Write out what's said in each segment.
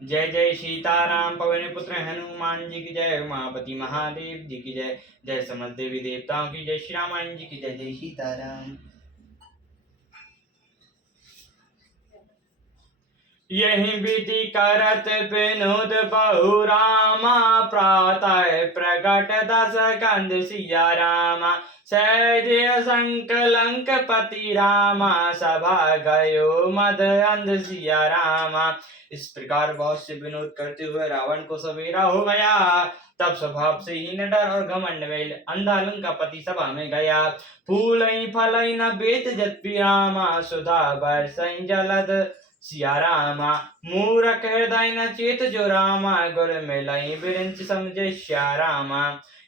जय जय सीताराम पवन पुत्र हनुमान जी की जय, उमापति महादेव जी की जय, जय समस्त देवी देवताओं की जय, श्री रामायण जी की जय। जय सीताराम। यही विधि करत विनोद बहु रामा, प्रातः प्रकट दस कंद सिया रामा, सहज संकलंक पति रामा, सभा गयो मद अंध सिया रामा। इस प्रकार बहुत से विनोद करते हुए रावण को सवेरा हो गया। तब स्वभाव से ही न डर और घमंड में अंधा लंकापति सभा में गया। फूल फल न बेत जत रामा, सुधा बरसई जलद सिया रामा, मूरख हृदय न चेत जो रामा, गुर मिलई बिरंच समझे श्या रामा।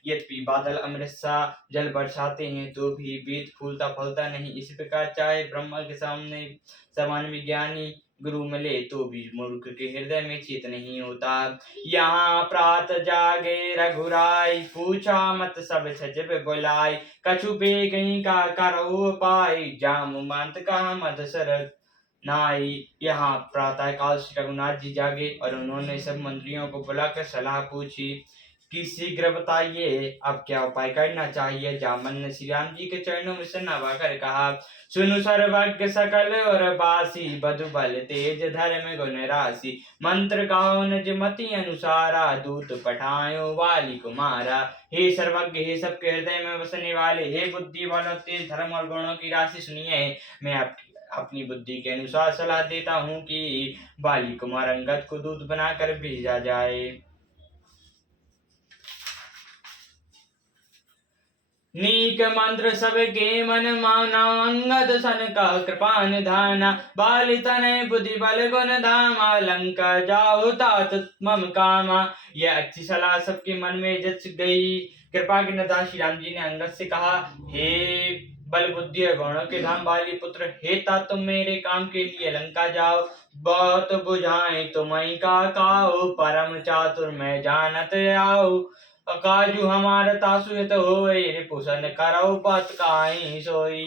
यद्यपि बादल अमृत सा जल बरसाते हैं तो भी बीज फूलता फलता नहीं। इसी प्रकार चाहे ब्रह्मा के सामने समान विज्ञानी गुरु मिले तो भी मूर्ख के हृदय में चेत नहीं होता। यहाँ प्रात जागे रघुराई, पूछा मत सब सजब बुलाई, कछु पे गई का करो पाई, जाम मंत का मद शरद नाई। यहाँ प्रातः काल श्री रघुनाथ जी जागे और उन्होंने सब मंत्रियों को बुलाकर सलाह पूछी कि शीघ्र बताइए अब क्या उपाय करना चाहिए। जामन ने श्री राम जी के चरणों में नवाकर कहा, सुनु सर्वज्ञ सकल और बासी, बधु बल तेज धर्म गुण राशि, मंत्र गाओ निज मति अनुसारा, दूत पठायो वाली कुमारा। हे सर्वज्ञ, हे सबके हृदय में बसने वाले, हे बुद्धि बल तेज धर्म और गुणों की राशि, सुनिए मैं अपनी बुद्धि के अनुसार सलाह देता हूँ कि बाली कुमार अंगद को दूत बनाकर भेजा जाए। नीक मंत्र सबके मन माना, अंगद सन का कृपा निधाना, बाली तनय बुद्धि बल गुण धामा, लंका जाओ तात मम कामा। यह अच्छी सलाह सबके मन में जच गई। कृपा के निधान श्री राम जी ने अंगद से कहा, हे बल बुद्धि और गुणों के धाम बाली पुत्र, हे तात तुम मेरे काम के लिए लंका जाओ। बहुत बुझाए तुम्हें का काओ, परम चातुर मैं जानत आओ, काजू हमारा तासुयत होए, रिपुसन करो बात काई सोई।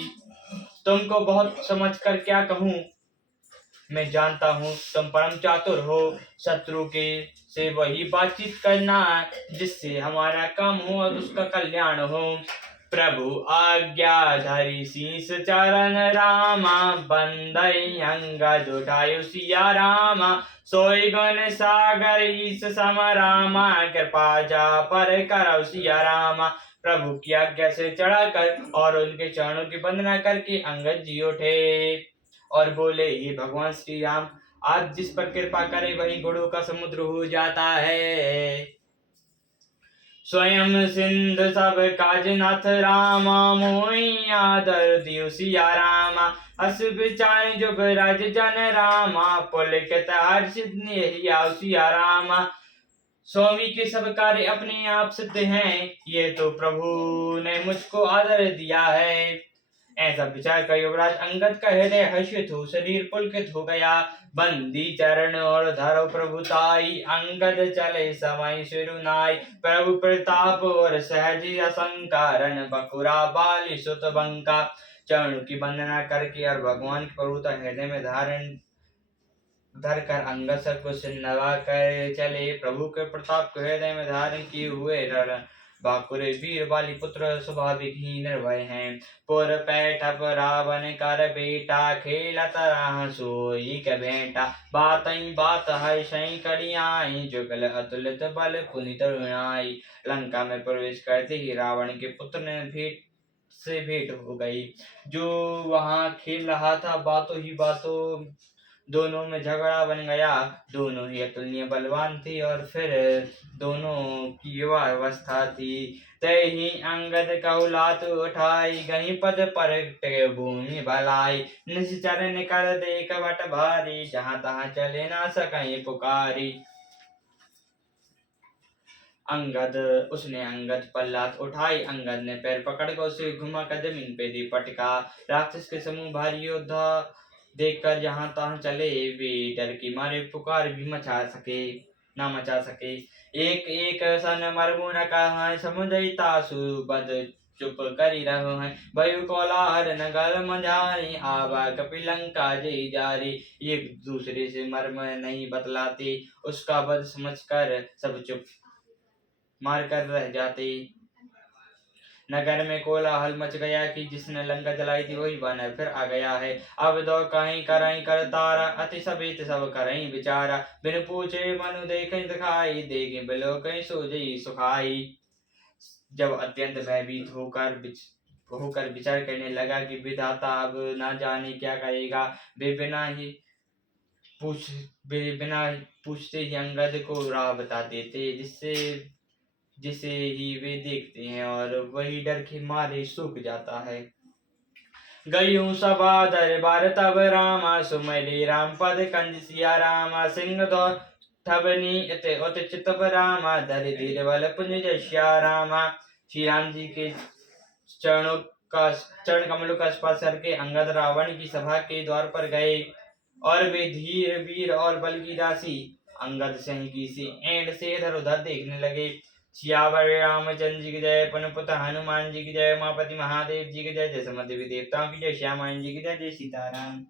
तुमको बहुत समझ कर क्या कहूँ, मैं जानता हूँ तुम परम चातुर हो। शत्रु के से वही बातचीत करना जिससे हमारा काम हो और उसका कल्याण हो। प्रभु आज्ञा धरि शीस चरण रामा, बंदई अंगद उठायो सिया रामा, सोई गुण सागर ईस सम रामा, कृपा जा पर करौ सिया रामा। प्रभु की आज्ञा से चढ़ाकर और उनके चरणों की वंदना करके अंगद जी उठे और बोले, ये भगवान श्री राम, आज जिस पर कृपा करे वही गुणों का समुद्र हो जाता है। स्वयं सिंध सब काज नाथ रामा, मोहि आदर दियो सिया रामा, अस विचार जुब राज जन रामा, पुलकित हर्षित नेहिया सिया रामा। स्वामी के सब कार्य अपने आप सिद्ध हैं, ये तो प्रभु ने मुझको आदर दिया है। ऐसा विचार कर युवराज अंगद का हृदय हर्षित हो, शरीर पुलकित हो गया। बंदी चरण और धरो प्रभुताई, अंगद चले समय सिरुनाई, प्रभु प्रताप और सहज असंकारण, बकुरा बाली सुत बंका। चरण की वंदना करके और भगवान की प्रभुता हृदय में धारण धर कर अंगद सबको नवा कर चले। प्रभु के प्रताप को हृदय में धारण किए हुए बाकुरे वीर बाली पुत्र स्वाभाविक ही निर्भय हैं। पुर पैठप रावण कर बेटा, खेलत रह सोई के बेटा, बातई बात है सही करियाई, जुगल अतुलित बल पुनि तरुणाई। लंका में प्रवेश करते ही रावण के पुत्र ने भेंट हो गई। जो वहां खेल रहा था, बातों ही बातों दोनों में झगड़ा बन गया। दोनों ही अतुलनीय बलवान थे और फिर दोनों की युवा अवस्था थी। तय ही अंगद कहुलात उठाई, गही पद पर भूमि भलाई, निश्चर निकर देख बट भारी, जहाँ तहाँ चले ना सके पुकारी। उसने अंगद पर लात उठाई, अंगद ने पैर पकड़ कर उसे घुमा कर जमीन पे दे पटका। राक्षस के समूह भारी योद्धा देखकर जहां तहां चले, वे डर की मारे पुकार भी ना मचा सके। एक एक सन मरमु न कहा समुदय तासु, बद चुप करी रहो हैं। भयो कोलाहल नगर मझारी, आवा कपिलंका जय जारी। एक दूसरे से मर्म नहीं बतलाते, उसका वध समझ कर सब चुप मार कर रह जाते। नगर में कोलाहल मच गया कि जिसने लंका जलाई थी वही वानर फिर आ गया है। अब दो कहीं करई कर तारा, अति सबित सब करई विचारा। बिन पूछे मनु देखें दिखाई, देखें बिलो कहीं सोजई सुखाई। जब अत्यंत भयभीत होकर विचार करने लगा कि विधाता अब ना जाने क्या करेगा, वे बिना पूछते ही अंगद को राह बता देते, जिसे ही वे देखते हैं और वही डर के मारे सूख जाता है। गयूं सभा दरबार तब रामा, सुमरि राम पद कंज सिया रामा। सिंह दो थबनी उत चितप रामा, धर धीर बल पुंज जस्या रामा। श्री राम जी के चरण कमलों का स्पर्श करके अंगद रावण की सभा के द्वार पर गए और वे धीर वीर और बल की राशि अंगद सिंह की सी एंड से इधर उधर देखने लगे। सियावर रामचंद्र जी की जय, पवन पुत हनुमान जी की जय, उमापति महादेव जी की जय, जय समस्त देवी देवताओं की जय, श्याम जी की जय, जय सीताराम।